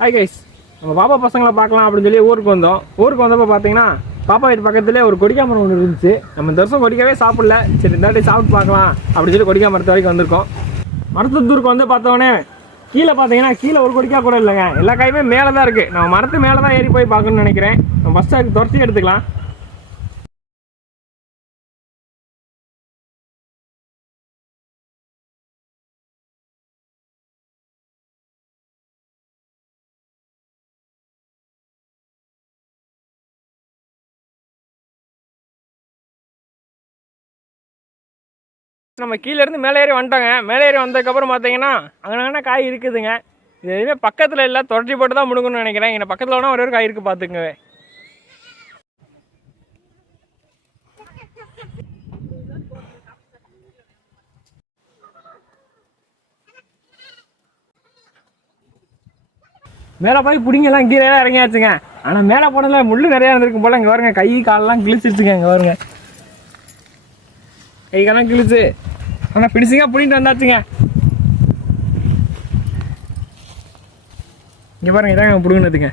Hi guys, நம்ம பாப்பா பசங்களை பார்க்கலாம் அப்படின்னு சொல்லி ஊருக்கு வந்தோம். ஊருக்கு வந்தப்போ பார்த்தீங்கன்னா பாப்பா வீட்டு பக்கத்துலேயே ஒரு கொடிக்கா மரம் ஒன்று இருந்துச்சு. நம்ம இந்த வருஷம் கொடிக்காவே சாப்பிடல, சரி இந்த வாட்டி சாப்பிட்டு பார்க்கலாம் அப்படின்னு சொல்லி கொடிக்கா மரத்து வரைக்கும் வந்திருக்கோம். மரத்துக்கு வந்து பார்த்தோன்னே கீழே பார்த்தீங்கன்னா கீழே ஒரு கொடிக்கா கூட இல்லைங்க, எல்லா காயுமே மேலே தான் இருக்குது. நம்ம மரத்து மேலே தான் ஏறி போய் பார்க்கணும்னு நினைக்கிறேன். நம்ம ஃபஸ்ட்டு அதுக்கு துரத்தி எடுத்துக்கலாம். நம்ம கீழே இருந்து மேலே ஏறி வந்துட்டோங்க. மேலே ஏறி வந்ததுக்கப்புறம் பார்த்தீங்கன்னா அங்கே காய் இருக்குதுங்க. இது எதுவுமே பக்கத்தில் இல்லை, தொடர்ச்சி போட்டு தான் முடுங்கணும்னு நினைக்கிறேன். இங்கே பக்கத்தில் வேணால் ஒரே ஒரு காய் இருக்குது, பார்த்துக்குங்க. மேலே போய் பிடிங்கெல்லாம் கீழே இறங்கியாச்சுங்க. ஆனால் மேலே போனதில் முள் நிறையா இருந்திருக்கும் போல். இங்கே வருங்க, கை காலெல்லாம் கிழிச்சிருச்சுங்க. இங்கே வருங்க, கை காலெல்லாம் கிழிச்சு. ஆனால் பிடிச்சிங்க பிடிங்கிட்டு வந்தாச்சுங்க. இங்கே பாருங்க, இதாங்க பிடுங்கினதுங்க.